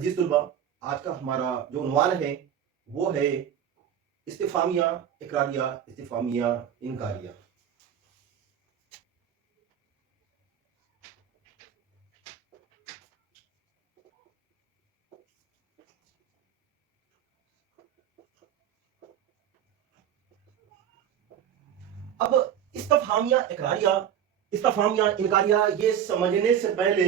अजीज तुलबा, आज का हमारा जो उन्वान है वो है इस्तिफामिया इकरारिया, इस्तिफामिया इनकारिया। अब इस्तिफामिया इकरारिया, इस्तिफामिया इनकारिया ये समझने से पहले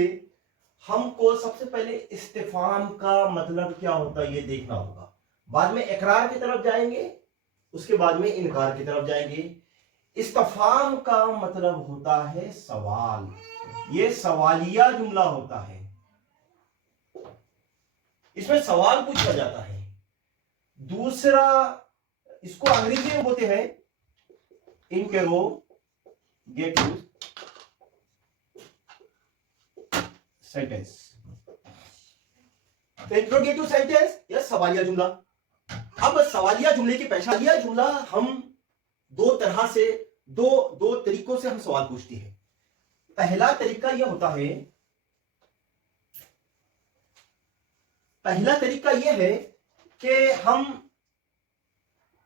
हमको सबसे पहले इस्तिफाम का मतलब क्या होता है ये देखना होगा। बाद में इकरार की तरफ जाएंगे, उसके बाद में इनकार की तरफ जाएंगे। इस्तिफाम का मतलब होता है सवाल, ये सवालिया जुमला होता है, इसमें सवाल पूछा जाता है। दूसरा, इसको अंग्रेजी में बोलते हैं इंटेरोगेटिव सेंटेंस। तो इंट्रोगेटिव सेंटेंस या सवालिया जुमला। अब सवालिया जुमले की पहचान, सवालिया जुमला हम दो तरह से दो तरीकों से हम सवाल पूछते हैं। पहला तरीका यह होता है, पहला तरीका यह है कि हम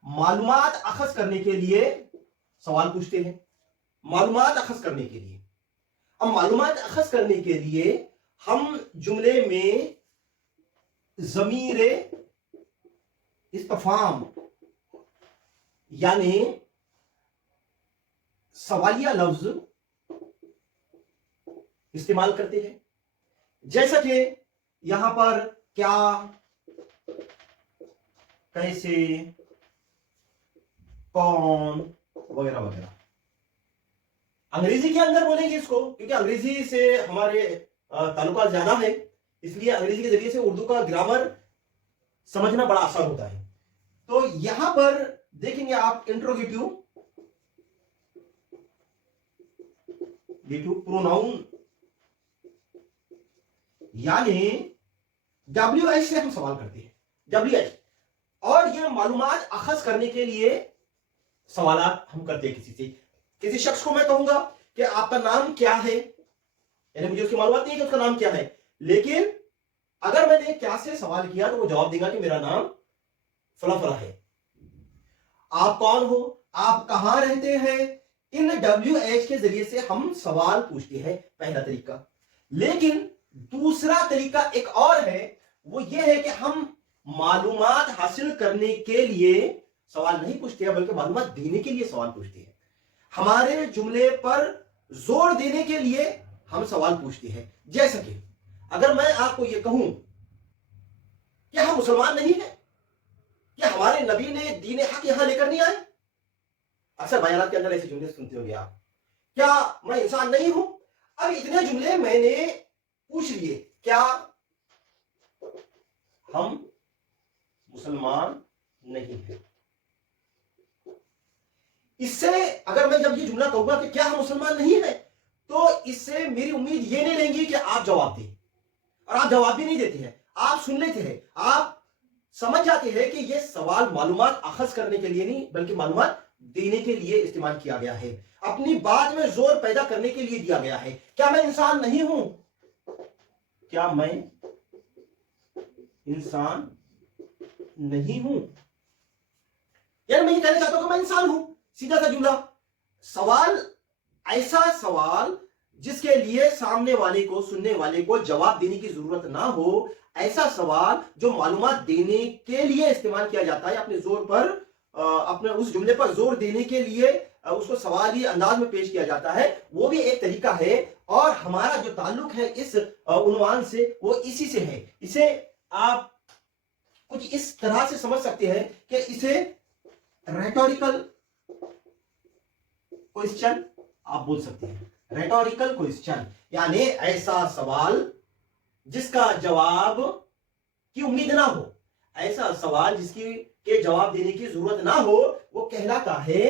मालूमात अखज़ करने के लिए सवाल पूछते हैं। मालूमात अखज़ करने के लिए, अब मालूमात अखज़ करने के लिए हम जुमले में ज़मीरे इस्तिफ़ाम यानी सवालिया लफ्ज इस्तेमाल करते हैं। जैसा कि यहां पर क्या, कैसे, कौन वगैरह वगैरह। अंग्रेजी के अंदर बोलेंगे इसको, क्योंकि अंग्रेजी से हमारे ताल्लुकात ज्यादा है, इसलिए अंग्रेजी के जरिए से उर्दू का ग्रामर समझना बड़ा आसान होता है। तो यहां पर देखेंगे आप इंट्रोगेटिव प्रोनाउन यानी WH से हम सवाल करते हैं, WH। और ये मालूमात अखज़ करने के लिए सवालात हम करते हैं किसी से। किसी शख्स को मैं कहूंगा कि आपका नाम क्या है, यानी मुझे उसकी मालूमात नहीं है कि उसका नाम क्या है, लेकिन अगर मैंने क्या से सवाल किया तो वो जवाब देगा कि मेरा नाम फला फला है। आप कौन हो, आप कहां रहते हैं, इन WH के जरिए से हम सवाल पूछते हैं, पहला तरीका। लेकिन दूसरा तरीका एक और है, वो ये है कि हम मालूमात हासिल करने के लिए सवाल नहीं पूछते हैं, बल्कि मालूमात देने के लिए सवाल पूछते हैं। हमारे जुमले पर जोर देने के लिए हम सवाल पूछते हैं। जैसा कि अगर मैं आपको यह कहूं कि हम मुसलमान नहीं है, कि हमारे नबी ने दीन हक यहां लेकर नहीं आए। अक्सर बयानात के अंदर ऐसे जुमले सुनते होंगे आप, क्या मैं इंसान नहीं हूं। अब इतने जुमले मैंने पूछ लिए, क्या हम मुसलमान नहीं हैं। इससे अगर मैं जब ये जुमला कहूंगा कि क्या हम मुसलमान नहीं है, तो इससे मेरी उम्मीद ये नहीं रहेंगी कि आप जवाब दें, और आप जवाब भी नहीं देते हैं। आप सुन लेते हैं, आप समझ जाते हैं कि यह सवाल मालूमात अखज़ करने के लिए नहीं, बल्कि मालूमात देने के लिए इस्तेमाल किया गया है, अपनी बात में जोर पैदा करने के लिए दिया गया है। क्या मैं इंसान नहीं हूं, क्या मैं इंसान नहीं हूं, यार मैं ये कहना चाहता हूं कि मैं इंसान हूं। सीधा सा जुमला। सवाल, ऐसा सवाल जिसके लिए सामने वाले को, सुनने वाले को जवाब देने की जरूरत ना हो, ऐसा सवाल जो मालूमात देने के लिए इस्तेमाल किया जाता है, अपने जोर पर, अपने उस जुमले पर जोर देने के लिए उसको सवाली अंदाज में पेश किया जाता है, वो भी एक तरीका है। और हमारा जो ताल्लुक है इस उन्वान से, वो इसी से है। इसे आप कुछ इस तरह से समझ सकते हैं कि इसे रेटोरिकल क्वेश्चन आप बोल सकते हैं। रेटोरिकल क्वेश्चन यानी ऐसा सवाल जिसका जवाब की उम्मीद ना हो, ऐसा सवाल जिसकी के जवाब देने की जरूरत ना हो, वो कहलाता है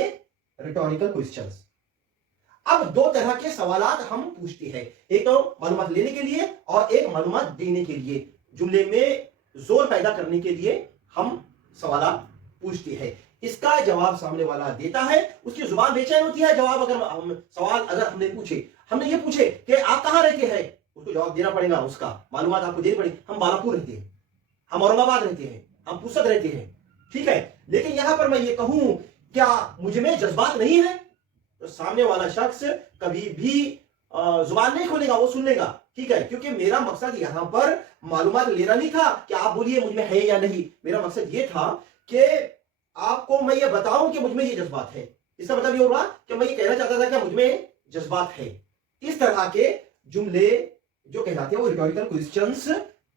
रेटोरिकल क्वेश्चंस। अब दो तरह के सवालात हम पूछते हैं, एक तो मालूमात लेने के लिए और एक मालूमात देने के लिए। जुमले में जोर पैदा करने के लिए हम सवालात पूछते हैं। इसका जवाब सामने वाला देता है, उसकी जुबान बेचैन होती है। जवाब अगर हम सवाल अगर हमने ये पूछे कि आप कहां रहते हैं, उसको जवाब देना पड़ेगा, उसका मालूमात आपको देनी पड़ेगी। हम बालापुर रहते हैं, हम औरंगाबाद रहते हैं, हम पुसद रहते हैं, ठीक है, लेकिन यहां पर मैं ये कहूं क्या मुझ में जज्बात नहीं है, तो सामने वाला शख्स कभी भी जुबान नहीं खोलेगा, वो सुन लेगा, ठीक है, क्योंकि मेरा मकसद यहां पर मालूमात लेना नहीं था कि आप बोलिए मुझ में है या नहीं। मेरा मकसद ये था कि आपको मैं ये बताऊं कि मुझ में ये जज्बात है। इसका मतलब ये होगा कि मैं ये कहना चाहता था कि मुझ में जज्बात है। इस तरह के जुमले जो कहलाते हैं वो रिटोरिकल क्वेश्चंस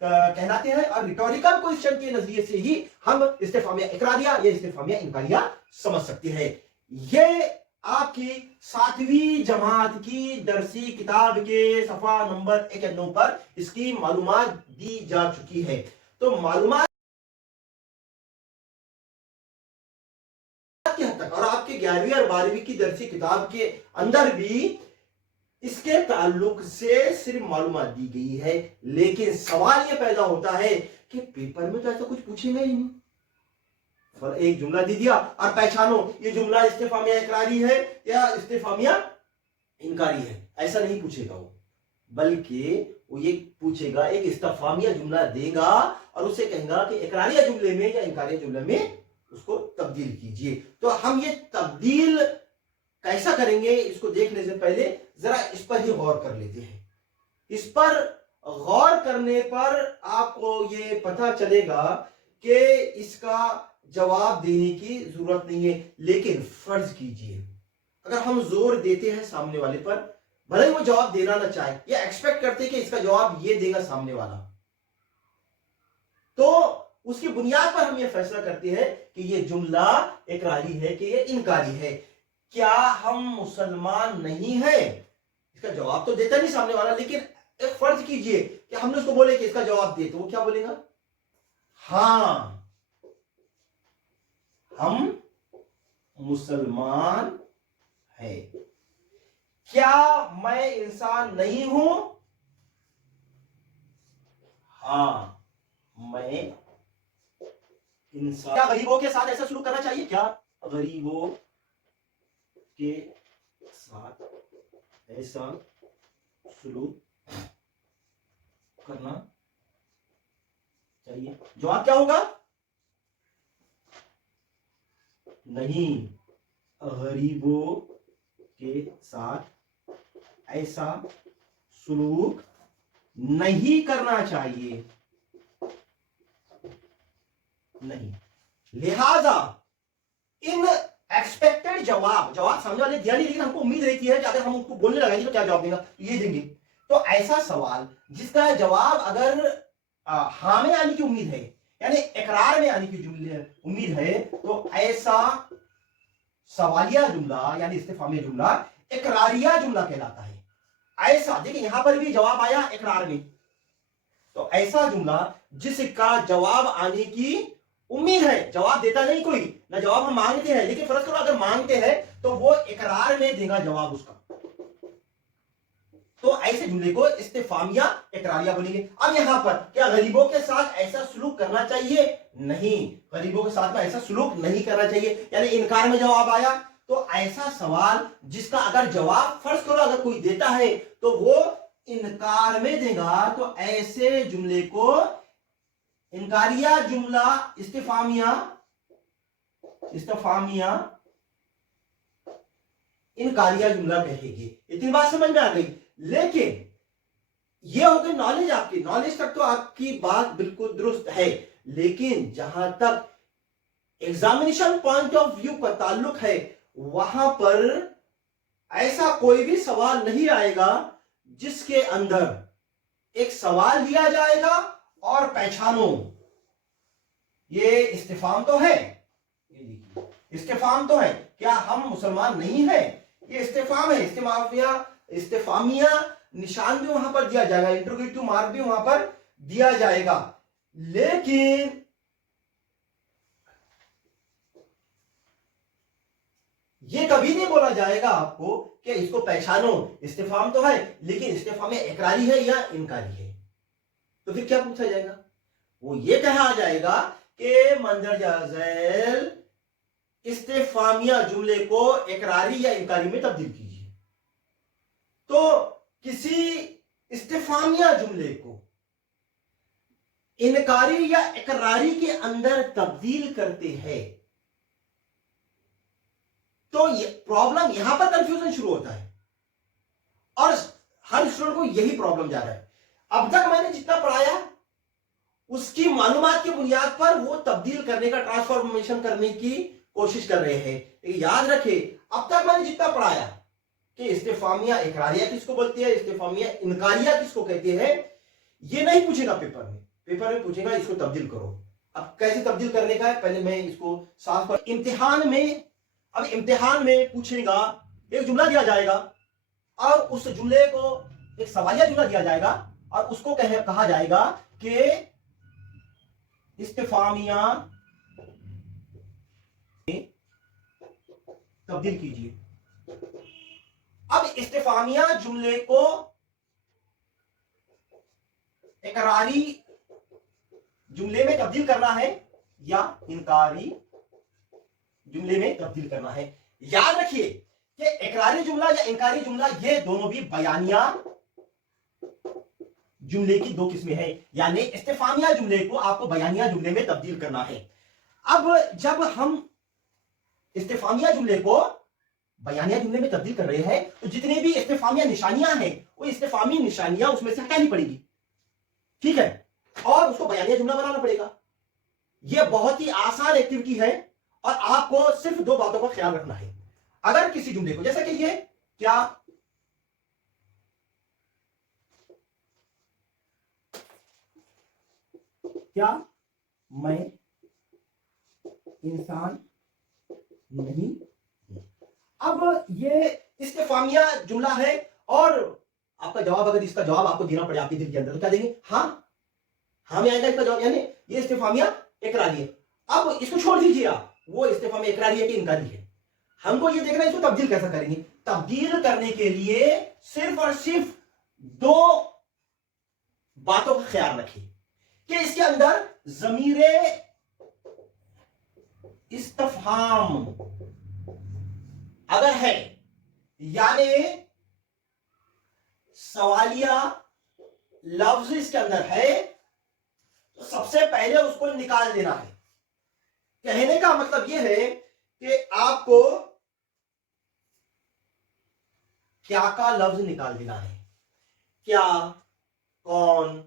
कहलाते हैं, और रिटोरिकल क्वेश्चन के नजरिए से ही हम इस्तिफामिया इकरारिया या इस्तिफामिया इनकारिया समझ सकते हैं। ये आपकी 7वीं जमात की दरसी किताब के सफा नंबर 91 पर इसकी मालूमात दी जा चुकी है। तो मालूमात की हद तक, और आपके 11वीं और 12वीं की दरसी किताब के अंदर भी इसके ताल्लुक से सिर्फ मालूमात दी गई है, लेकिन सवाल यह पैदा होता है कि पेपर में तो ऐसा कुछ पूछेगा ही नहीं। एक जुमला दे दिया और पहचानो ये जुमला इस्तिफामिया इकरारी है या इस्तिफामिया इनकारी है, ऐसा नहीं पूछेगा वो, बल्कि वो ये पूछेगा, एक इस्तिफामिया जुमला देगा और उसे कहेगा कि इकरारिया जुमले में या इनकारिया जुमले में उसको तब्दील कीजिए। तो हम ये तब्दील कैसा करेंगे इसको देखने से पहले जरा इस पर ही गौर कर लेते हैं। इस पर गौर करने पर आपको ये पता चलेगा कि इसका जवाब देने की जरूरत नहीं है, लेकिन फर्ज कीजिए अगर हम जोर देते हैं सामने वाले पर, भले ही वो जवाब देना ना चाहे या एक्सपेक्ट करते कि इसका जवाब ये देगा सामने वाला, तो उसकी बुनियाद पर हम ये फैसला करते हैं कि ये जुमला इकरारी है कि ये इनकारी है। क्या हम मुसलमान नहीं है? इसका जवाब तो देता नहीं सामने वाला, लेकिन एक फर्ज कीजिए कि हमने उसको बोले कि इसका जवाब दे, तो वो क्या बोलेगा? हां, हम मुसलमान है। क्या मैं इंसान नहीं हूं? हां, मैं इंसान। क्या गरीबों के साथ ऐसा शुरू करना चाहिए? क्या गरीबों के साथ ऐसा सलूक करना चाहिए? जवाब क्या होगा? नहीं, गरीबों के साथ ऐसा सलूक नहीं करना चाहिए। नहीं, लिहाजा इन एक्सपेक्टेड जवाब सामने वाले दिया नहीं, लेकिन हमको उम्मीद रहती है कि अगर हम उसको बोलने लगाएंगे तो क्या जवाब देगा, ये देंगे। तो ऐसा सवाल जिसका जवाब अगर हाँ में आने की उम्मीद है, यानी इकरार में आने की उम्मीद है, तो ऐसा सवालिया जुमला यानी इस्तिफामिया जुमला इकरारिया जुमला कहलाता है। ऐसा देखिए यहां पर भी जवाब आया इकरार में, तो ऐसा जुमला जिसका जवाब आने की उम्मीद है, जवाब देता नहीं कोई, ना जवाब हम मांगते हैं, लेकिन फर्ज करो अगर मांगते हैं तो वो इकरार में देगा जवाब उसका, तो ऐसे जुमले को इस्तिफामिया इकरारिया बोलेंगे। अब यहां पर क्या गरीबों के साथ ऐसा सलूक करना चाहिए? नहीं, गरीबों के साथ में ऐसा सलूक नहीं करना चाहिए, यानी इनकार में जवाब आया। तो ऐसा सवाल जिसका अगर जवाब फर्ज करो अगर कोई देता है तो वो इनकार में देगा, तो ऐसे जुमले को इनकारिया जुमला इस्तिफामिया इनकारिया जुमला कहेंगे। इतनी बात समझ में आ गई। लेकिन ये हो गई नॉलेज, आपकी नॉलेज तक तो आपकी बात बिल्कुल दुरुस्त है, लेकिन जहां तक एग्जामिनेशन पॉइंट ऑफ व्यू का ताल्लुक है वहां पर ऐसा कोई भी सवाल नहीं आएगा जिसके अंदर एक सवाल दिया जाएगा और पहचानो ये इस्तिफाम तो है, ये देखिए इस्तिफाम तो है, क्या हम मुसलमान नहीं है, ये इस्तिफाम है। इस्तिफामिया निशान भी वहां पर दिया जाएगा, इंटरोगेटिव मार्क भी वहां पर दिया जाएगा, लेकिन ये कभी नहीं बोला जाएगा आपको कि इसको पहचानो, इस्तिफाम तो है लेकिन इस्तिफाम इकरारी है या इनकारी है। तो फिर क्या पूछा जाएगा? वो ये कहा जाएगा कि मंदरजा झैल इस्तिफामिया जुमले को इकरारी या इनकारी में तब्दील कीजिए। तो किसी इस्तिफामिया जुमले को इनकारी या इकरारी के अंदर तब्दील करते हैं, तो प्रॉब्लम यहां पर कंफ्यूजन शुरू होता है और हर स्टूडेंट को यही प्रॉब्लम जा रहा है। अब तक मैंने जितना पढ़ाया उसकी मालूमात की बुनियाद पर वो तब्दील करने का, ट्रांसफॉर्मेशन करने की कोशिश कर रहे हैं। लेकिन याद रखिए, अब तक मैंने जितना पढ़ाया कि इस्तिफामिया इकरारिया किसको बोलती है, इस्तिफामिया इनकारिया किसको कहते हैं, ये नहीं पूछेगा पेपर में। पेपर में पूछेगा इसको तब्दील करो। अब कैसे तब्दील करने का है, पहले मैं इसको साफ कर। इम्तिहान में पूछेगा, एक जुमला दिया जाएगा और उस जुमले को एक सवालिया जुमला दिया जाएगा और उसको कहा जाएगा कि इस्तिफामिया तब्दील कीजिए। अब इस्तिफामिया जुमले को इकरारी जुमले में तब्दील करना है या इनकारी जुमले में तब्दील करना है। याद रखिए कि इकरारी जुमला या इनकारी जुमला ये दोनों भी बयानिया जुमले की दो किस्में हैं, यानी इस्तिफामिया जुमले को आपको बयानिया जुमले में तब्दील करना है। अब जब हम इस्तिफामिया जुमले को बयानिया जुमले में तब्दील कर रहे हैं तो जितनी भी इस्तिफामिया निशानियां हैं वो इस्तिफामी निशानियां उसमें से हटानी पड़ेगी, ठीक है, और उसको बयानिया जुमला बनाना पड़ेगा। यह बहुत ही आसान एक्टिविटी है और आपको सिर्फ दो बातों का ख्याल रखना है। अगर किसी जुमले को, जैसे कि ये क्या मैं इंसान नहीं, अब ये इस्तिफामिया जुमला है और आपका जवाब, अगर इसका जवाब आपको देना पड़े आपके दिल के अंदर, तो क्या देंगे, हाँ में आएगा इसका जवाब, यानी ये इस्तिफामिया इकरारी है। अब इसको छोड़ दीजिए आप, वो इस्तिफामिया इकरारी है कि इनकारी है, हमको ये देखना है इसको तब्दील कैसे करेंगे। तब्दील करने के लिए सिर्फ और सिर्फ दो बातों का ख्याल रखिए कि इसके अंदर ज़मीरे इस्तिफहाम अगर है, यानी सवालिया लफ्ज इसके अंदर है, तो सबसे पहले उसको निकाल देना है। कहने का मतलब यह है कि आपको क्या का लफ्ज निकाल देना है। क्या, कौन,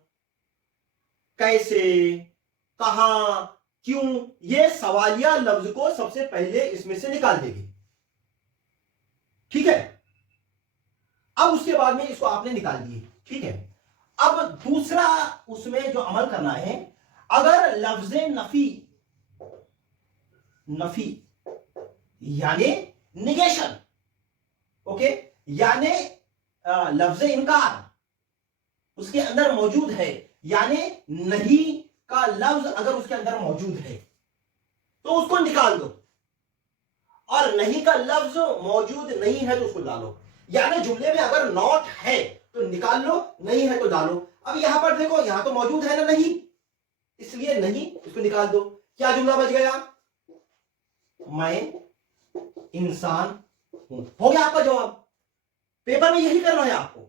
कैसे, कहां, क्यों, ये सवालिया लफ्ज को सबसे पहले इसमें से निकाल देगी, ठीक है। अब उसके बाद में इसको आपने निकाल दिए, ठीक है। अब दूसरा उसमें जो अमल करना है, अगर लफ्ज नफी यानी निगेशन, ओके, यानी लफ्ज इनकार उसके अंदर मौजूद है, यानी नहीं का लफ्ज अगर उसके अंदर मौजूद है तो उसको निकाल दो, और नहीं का लफ्ज मौजूद नहीं है तो उसको डालो। यानी जुमले में अगर नॉट है तो निकाल लो, नहीं है तो डालो। अब यहां पर देखो, यहां तो मौजूद है ना नहीं, इसलिए नहीं, इसको निकाल दो। क्या जुमला बच गया, मैं इंसान हूं। हो गया आपका जवाब। पेपर में यही करना है आपको,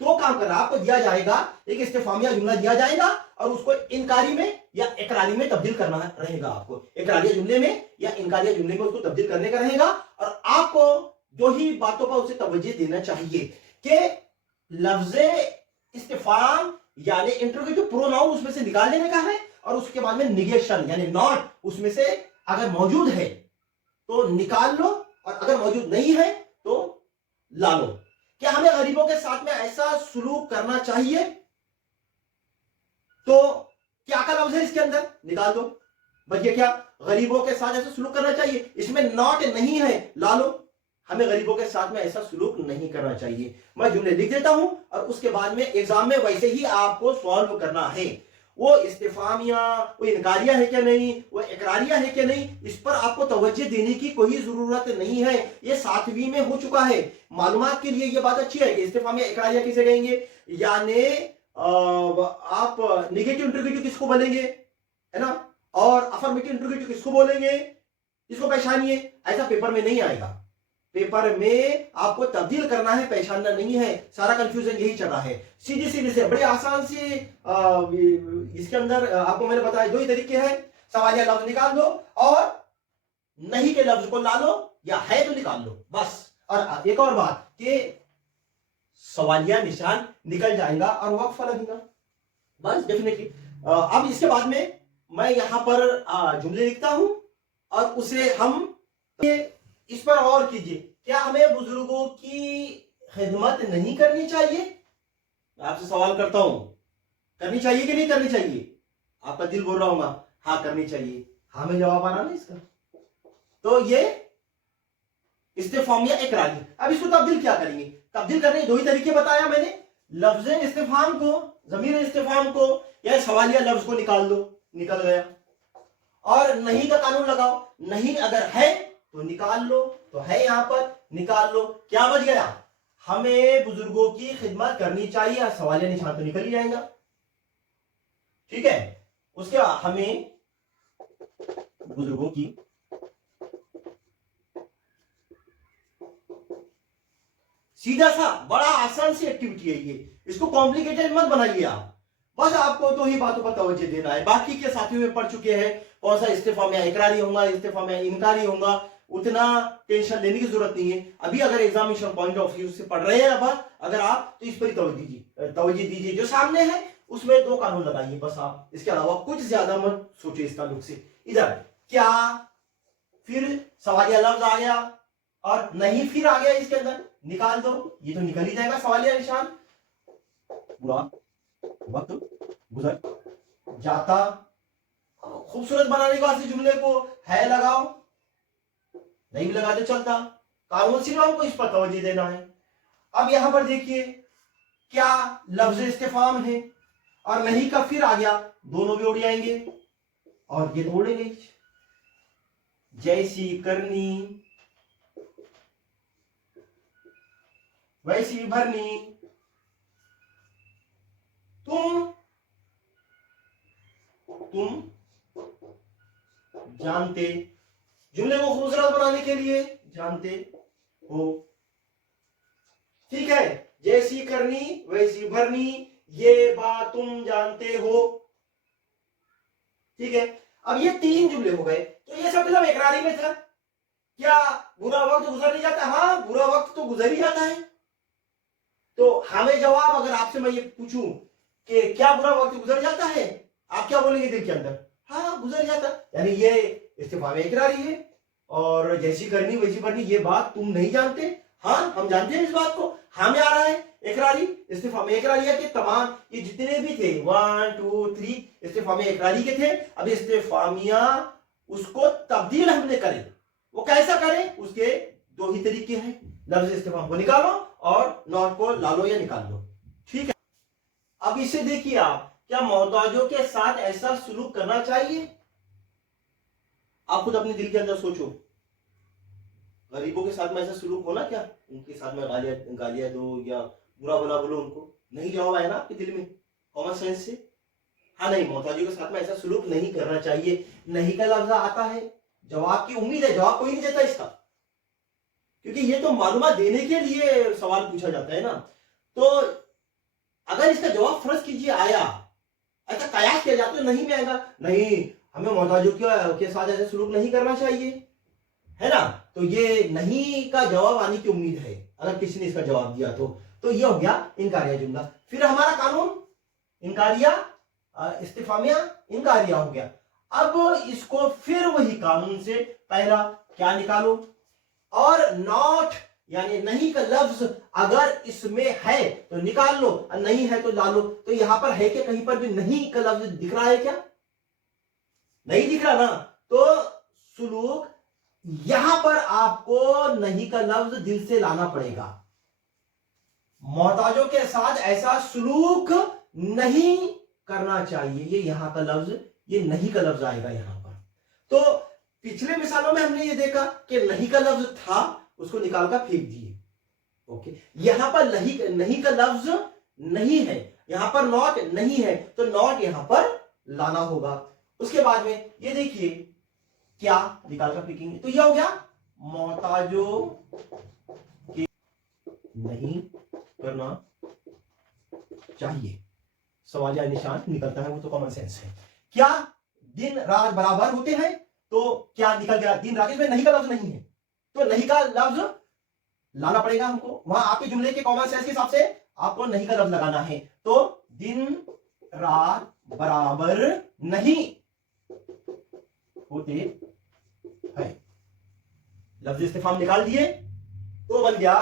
दो काम करना है। आपको दिया जाएगा एक इस्तिफामिया जुमला दिया जाएगा और उसको इनकारी में या इकरारी में तब्दील करना रहेगा। आपको इकरारिया जुमले में या इनकारिया जुमले में उसको तब्दील करने का रहेगा, और आपको दो ही बातों पर उसे तवज्जो देना चाहिए कि लफ्ज़े इस्तिफाम यानी इंटरोगेटिव प्रोनाउन उसमें से निकाल लेने का है, और उसके बाद में निगेशन यानी नॉट उसमें से अगर मौजूद है तो निकाल लो, और अगर मौजूद नहीं है तो ला लो। क्या हमें गरीबों के साथ में ऐसा सुलूक करना चाहिए? तो क्या का लफ्ज है इसके अंदर, निकाल दो। भैया क्या गरीबों के साथ ऐसा सुलूक करना चाहिए, इसमें नॉट नहीं है, ला लो। हमें गरीबों के साथ में ऐसा सुलूक नहीं करना चाहिए। मैं जुमले लिख देता हूं और उसके बाद में एग्जाम में वैसे ही आपको सॉल्व करना है। वो इस्तिफामिया, वो इनकारिया है क्या नहीं, वो इकरारिया है क्या नहीं, इस पर आपको तवज्जो देने की कोई जरूरत नहीं है। ये 7वीं में हो चुका है। मालूमात के लिए ये बात अच्छी है कि इस्तिफामिया इकरारिया किसे कहेंगे, यानी आप निगेटिव इंटरोगेटिव किसको बोलेंगे, है ना, और अफर्मेटिव इंटरोगेटिव किसको बोलेंगे, इसको पहचानिए। ऐसा पेपर में नहीं आएगा, पेपर में आपको तब्दील करना है, पहचानना नहीं है। सारा कंफ्यूजन यही चल रहा है। सीधे सीधे से बड़े आसान से इसके अंदर आपको मैंने बताया दो ही तरीके हैं, सवालिया लफ्ज निकाल दो और नहीं के लफ्ज को ला लो, या है तो निकाल लो बस। और एक और बात कि सवालिया निशान निकल जाएगा और वक्फ लगेगा बस, डेफिनेटली। अब इसके बाद में मैं यहां पर जुमले लिखता हूं और उसे हम इस पर और कीजिए। क्या हमें बुजुर्गों की खिदमत नहीं करनी चाहिए? मैं आपसे सवाल करता हूं, करनी चाहिए कि नहीं करनी चाहिए? आपका दिल बोल रहा होगा हाँ करनी चाहिए। हाँ में जवाब आ रहा ना इसका। तो ये इस्तिफामिया इकरारी। अब इसको तब्दील क्या करेंगे? तब्दील करने के दो ही तरीके बताया मैंने, लफ्ज इस्तिफाम को, ज़मीर इस्तिफाम को या सवालिया लफ्ज को निकाल दो, निकल गया। और नहीं का कानून लगाओ, नहीं अगर है तो निकाल लो, तो है यहां पर निकाल लो। क्या बच गया? हमें बुजुर्गों की खिदमत करनी चाहिए, सवालिया निशान तो निकल ही जाएगा, ठीक है। उसके बाद हमें बुजुर्गों की सीधा सा बड़ा आसान सी एक्टिविटी है ये, इसको कॉम्प्लिकेटेड मत बनाइए आप। बस आपको दो ही बातों पर तवज्जो देना है। बाकी के साथियों में पढ़ चुके हैं कौन सा इस्तीफा में इकरारी होगा, इस्तीफा में इनकारी होगा, उतना टेंशन लेने की जरूरत नहीं है। अभी अगर एग्जामिनेशन पॉइंट ऑफ व्यू से पढ़ रहे हैं अब अगर आप, तो इस पर तवज्जो दीजिए। जो सामने है उसमें दो कानून लगाइए बस आप, इसके अलावा कुछ ज्यादा मत सोचिए इस ताल्लुक से। इधर क्या, फिर सवालिया लफ्ज आ गया और नहीं फिर आ गया, इसके अंदर निकाल दो, ये तो निकल ही जाएगा सवालिया निशान। पूरा वक्त गुजर जाता, खूबसूरत बनाने के वास्ते जुमले को है लगाओ, नहीं भी लगा तो चलता। कानून सिर्फ हमको इस पर तवज्जो देना है। अब यहां पर देखिए क्या लफ्ज इस्तिफाम है और नहीं का फिर आ गया, दोनों भी उड़ जाएंगे और ये तो उड़ेंगे। जैसी करनी वैसी भरनी, तुम जानते, जुमले को खूबसूरत बनाने के लिए जानते हो, ठीक है। जैसी करनी वैसी भरनी, ये बात तुम जानते हो, ठीक है। अब ये तीन जुमले हो गए, तो ये सब मतलब इकरारी में था। क्या बुरा वक्त गुजर नहीं जाता? हाँ बुरा वक्त तो गुजर ही जाता है। तो हमें जवाब, अगर आपसे मैं ये पूछूं कि क्या बुरा वक्त गुजर जाता है, आप क्या बोलेंगे दिल के अंदर? हाँ गुजर जाता। यानी ये इस्तीफा में इकरारी है। और जैसी करनी वैसी भरनी, ये बात तुम नहीं जानते, हाँ हम जानते हैं इस बात को, हाँ में आ रहा है इकरारी, इस्तीफा में इकरारी है कि तमाम ये जितने भी थे 1 2 3 इस्तीफा में इकरारी के थे। अब इस्तीफामिया उसको तब्दील हमने करे, वो कैसा करें? उसके दो ही तरीके हैं, लफ्ज इस्तीफाम को निकालो और नॉट को ला लो या निकाल लो, ठीक है। अब इसे देखिए आप, क्या मोहताजों के साथ ऐसा सुलूक करना चाहिए? आप खुद अपने दिल के अंदर सोचो, गरीबों के साथ में ऐसा सुलूक होना क्या? उनके साथ में गालियां दो या बुरा भला बोलो उनको? नहीं जवाब आया ना आपके दिल में कॉमन सेंस से? हाँ नहीं, मोहताजों के साथ में ऐसा सुलूक नहीं करना चाहिए। नहीं का लफ्ज आता है, जवाब की उम्मीद है, जवाब कोई नहीं देता इसका, क्योंकि ये तो मालूमात देने के लिए सवाल पूछा जाता है ना। तो अगर इसका जवाब फर्ज कीजिए आया, ऐसा कयास किया जाता है नहीं में आएगा, नहीं हमें मोहताजों के साथ ऐसे सुलूक नहीं करना चाहिए, है ना। तो ये नहीं का जवाब आने की उम्मीद है अगर किसी ने इसका जवाब दिया तो ये हो गया इनकारिया जुमला। फिर हमारा कानून इनकारिया इस्तिफामिया इनकारिया हो गया। अब इसको फिर वही कानून से पहला क्या निकालो, और नॉट यानी नहीं का लफ्ज अगर इसमें है तो निकाल लो, और नहीं है तो ला लो। तो यहां पर है कि कहीं पर भी नहीं का लफ्ज दिख रहा है क्या? नहीं दिख रहा ना, तो सुलूक यहां पर आपको नहीं का लफ्ज दिल से लाना पड़ेगा। मोहताजों के साथ ऐसा सुलूक नहीं करना चाहिए, ये यहां का लफ्ज, ये नहीं का लफ्ज आएगा यहां पर। तो पिछले मिसालों में हमने ये देखा कि नहीं का लफ्ज था, उसको निकाल कर फेंक दिए, ओके। यहां पर नहीं का लफ्ज नहीं है, यहां पर नॉट नहीं है, तो नॉट यहां पर लाना होगा। उसके बाद में ये देखिए क्या निकाल कर फेंकेंगे, तो यह हो गया मोहताजों के नहीं करना चाहिए। सवालिया निशान निकलता है, वो तो कॉमन सेंस है। क्या दिन रात बराबर होते हैं? तो क्या निकल गया, दिन राकेश में नहीं का लफ्ज नहीं है, तो नहीं का लफ्ज लाना पड़ेगा हमको। वहां आपके जुमले के कॉमन सेंस के हिसाब से आपको नहीं का लफ्ज लगाना है। तो दिन रात बराबर नहीं होते हैं, लफ्ज इस्तिफाम निकाल दिए तो बन गया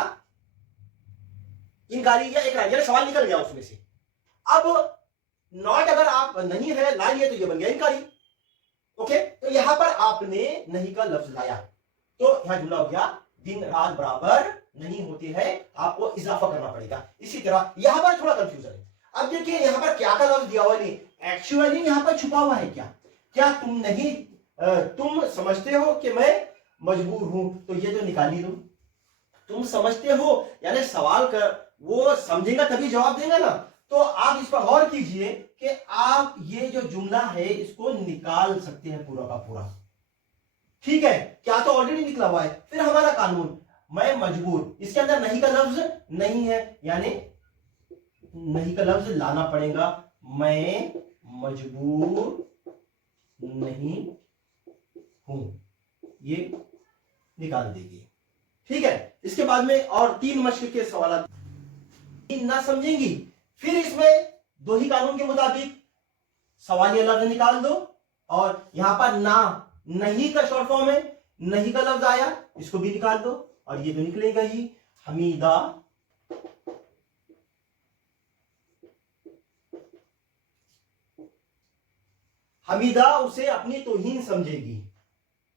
इनकारी या इकरार, यानी सवाल निकल गया उसमें से। अब नॉट अगर आप नहीं है ला लिए तो ये बन गया इनकारी। ओके, तो यहां पर आपने नहीं का लफ्ज लाया तो यहां जुमला हो गया दिन रात बराबर नहीं होते हैं, आपको इजाफा करना पड़ेगा। इसी तरह यहां पर थोड़ा कंफ्यूजन है। अब देखिए यहां पर क्या का लफ्ज दिया हुआ नहीं, एक्चुअली यहां पर छुपा हुआ है। क्या तुम नहीं तुम समझते हो कि मैं मजबूर हूं, तो ये तो निकाल ही दो। तुम समझते हो यानी सवाल कर वो समझेगा तभी जवाब देगा ना। तो आप इस पर गौर कीजिए कि आप ये जो जुमला है इसको निकाल सकते हैं पूरा का पूरा। ठीक है, क्या तो ऑलरेडी निकला हुआ है। फिर हमारा कानून मैं मजबूर, इसके अंदर नहीं का लफ्ज नहीं है, यानी नहीं का लफ्ज लाना पड़ेगा। मैं मजबूर नहीं हूं, ये निकाल देगी। ठीक है, इसके बाद में और 3 मश्क के सवाल ना समझेंगी। फिर इसमें दो ही कानून के मुताबिक सवालिया लफ्ज निकाल दो, और यहां पर ना नहीं का शॉर्ट फॉर्म है, नहीं का लफ्ज आया, इसको भी निकाल दो, और ये तो निकलेगा ही। हमीदा हमीदा उसे अपनी तौहीन समझेगी।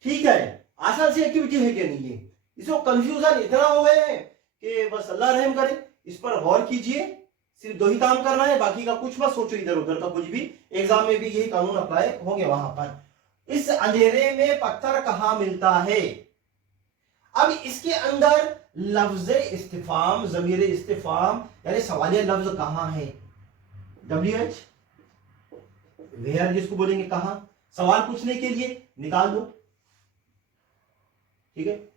ठीक है, आसान सी एक्टिविटी है कि नहीं है? इसको कंफ्यूजन इतना हो गए हैं कि बस अल्लाह रहम करे। इस पर गौर कीजिए, सिर्फ 2 ही काम करना है, बाकी का कुछ मत सोचो इधर उधर का कुछ भी। एग्जाम में भी यही कानून अप्लाई होंगे वहां पर। इस अंधेरे में पत्थर कहां मिलता है? अब इसके अंदर लफ्ज इस्तिफाम, ज़मीर इस्तिफाम यानी सवालिया लफ्ज कहां है? WH वेयर जिसको बोलेंगे कहां, सवाल पूछने के लिए निकाल दो। ठीक है,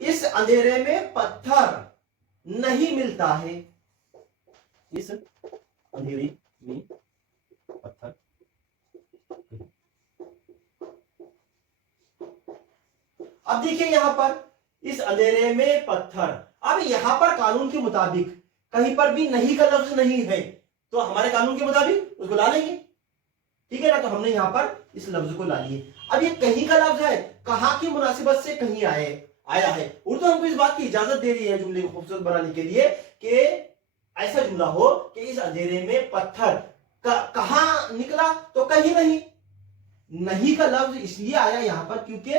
इस अंधेरे में पत्थर नहीं मिलता है, इस अंधेरे में पत्थर। अब देखिए यहां पर इस अंधेरे में पत्थर, अब यहां पर कानून के मुताबिक कहीं पर भी नहीं का लफ्ज नहीं है, तो हमारे कानून के मुताबिक उसको ला लेंगे। ठीक है ना, तो हमने यहां पर इस लफ्ज को ला लिए। अब ये कहीं का लफ्ज है, कहां की मुनासिबत से कहीं आया है। उर्दू हमको इस बात की इजाजत दे रही है जुमले को खूबसूरत बनाने के लिए कि ऐसा जुमला हो कि इस अंधेरे में पत्थर कहां निकला, तो कहीं नहीं। नहीं का लफ्ज इसलिए आया यहां पर क्योंकि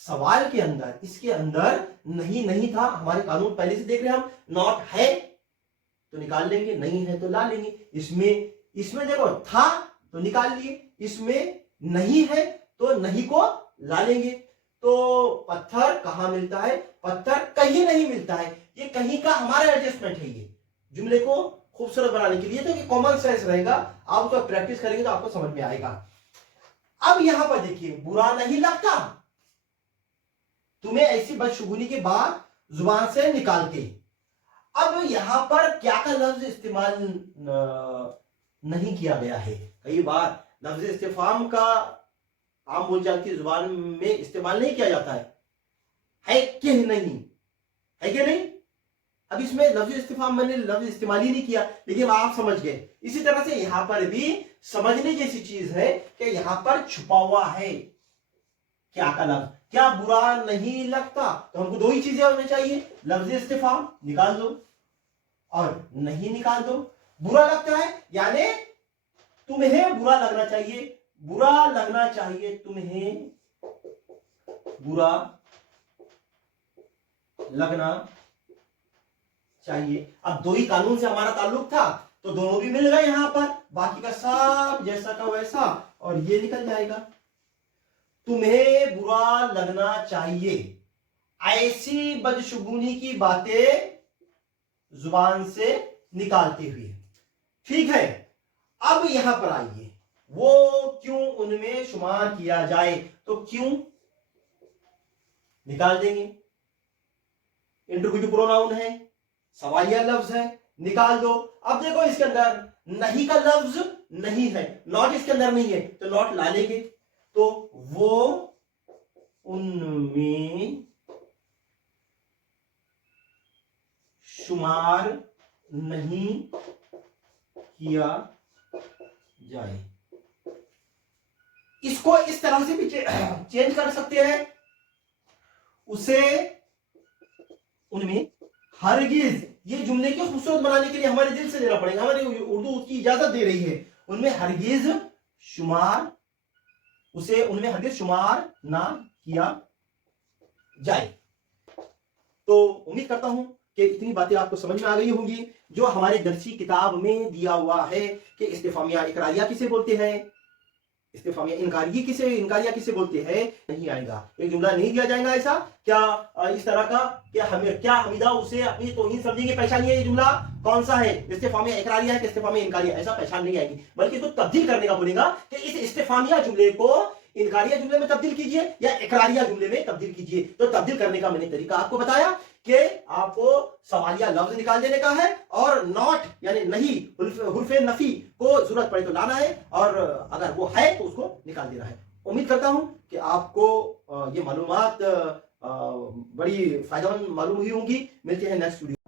सवाल के अंदर इसके अंदर नहीं था। हमारे कानून पहले से देख रहे हैं हम, नॉट है तो निकाल लेंगे, नहीं है तो ला लेंगे। इसमें देखो था तो निकाल लिए, इसमें नहीं है तो नहीं को ला लेंगे। तो पत्थर कहां मिलता है? पत्थर कहीं नहीं मिलता है। ये कहीं का हमारा एडजस्टमेंट है, ये जुमले को खूबसूरत बनाने के लिए, तो कि कॉमन सेंस रहेगा। आप उसको प्रैक्टिस करेंगे तो आपको समझ में आएगा। अब यहां पर देखिए, बुरा नहीं लगता तुम्हें ऐसी बदशुगुनी की बात जुबान से निकाल के। अब यहां पर क्या का लफ्ज इस्तेमाल नहीं किया गया है। कई बार लफ्ज इस्तिफाम का आम बोलचाल की जुबान में इस्तेमाल नहीं किया जाता है कि नहीं, है कि नहीं। अब इसमें लफ्ज इस्तिफाम मैंने लफ्ज इस्तेमाल ही नहीं किया, लेकिन आप समझ गए। इसी तरह से यहां पर भी समझने जैसी चीज है कि यहां पर छुपा हुआ है क्या का लफ्ज। क्या बुरा नहीं लगता, तो हमको 2 ही चीजें होनी चाहिए, लफ्ज इस्तिफाम निकाल दो और नहीं निकाल दो। बुरा लगता है यानी तुम्हें बुरा लगना चाहिए, बुरा लगना चाहिए, तुम्हें बुरा लगना चाहिए। अब 2 ही कानून से हमारा ताल्लुक था, तो दोनों भी मिल गए यहां पर, बाकी का सब जैसा का वैसा, और ये निकल जाएगा। तुम्हें बुरा लगना चाहिए ऐसी बदशुगुनी की बातें जुबान से निकालते हुए। ठीक है, अब यहां पर आइए, वो क्यों उनमें शुमार किया जाए, तो क्यों निकाल देंगे। इंटरव्यू प्रोनाउन है, सवालिया लफ्ज है, निकाल दो। अब देखो इसके अंदर नहीं का लफ्ज नहीं है, नॉट इसके अंदर नहीं है, तो नॉट ला लेंगे। तो वो उनमें शुमार नहीं किया जाए। इसको इस तरह से भी चेंज कर सकते हैं, उसे उनमें हरगिज, ये जुमले को खूबसूरत बनाने के लिए हमारे दिल से देना पड़ेगा, हमारी उर्दू उसकी इजाजत दे रही है। उनमें हरगिज शुमार, उसे उनमें हरगिज शुमार ना किया जाए। तो उम्मीद करता हूं कि इतनी बातें आपको समझ में आ गई होंगी। जो हमारे दर्सी किताब में दिया हुआ है कि इस्तिफामिया इकरारिया किसे बोलते हैं, इस्तिफामिया इनकारिया किसे बोलते हैं, नहीं आएगा, एक जुमला नहीं दिया जाएगा ऐसा क्या इस तरह का क्या हमें क्या हमीदा उसे अपनी तौहीन समझेंगे, पहचानिए ये जुमला कौन सा है, इस्तिफामिया इकरारिया है कि इस्तिफामिया इनकारिया, ऐसा पहचान नहीं आएगी, बल्कि इसको तब्दील करने का बोलेगा कि इस इस्तिफामिया जुमले को इनकारिया जुमले में तब्दील कीजिए या इकरारिया जुमले में तब्दील कीजिए। तो तब्दील करने का मैंने तरीका आपको बताया कि आपको सवालिया लफ्ज निकाल देने का है और नॉट यानी नहीं हुर्फे नफी को जरूरत पड़े तो लाना है, और अगर वो है तो उसको निकाल देना है। उम्मीद करता हूं कि आपको ये मालूमात बड़ी फायदेमंद मालूम हुई होंगी। मिलते हैं नेक्स्ट वीडियो।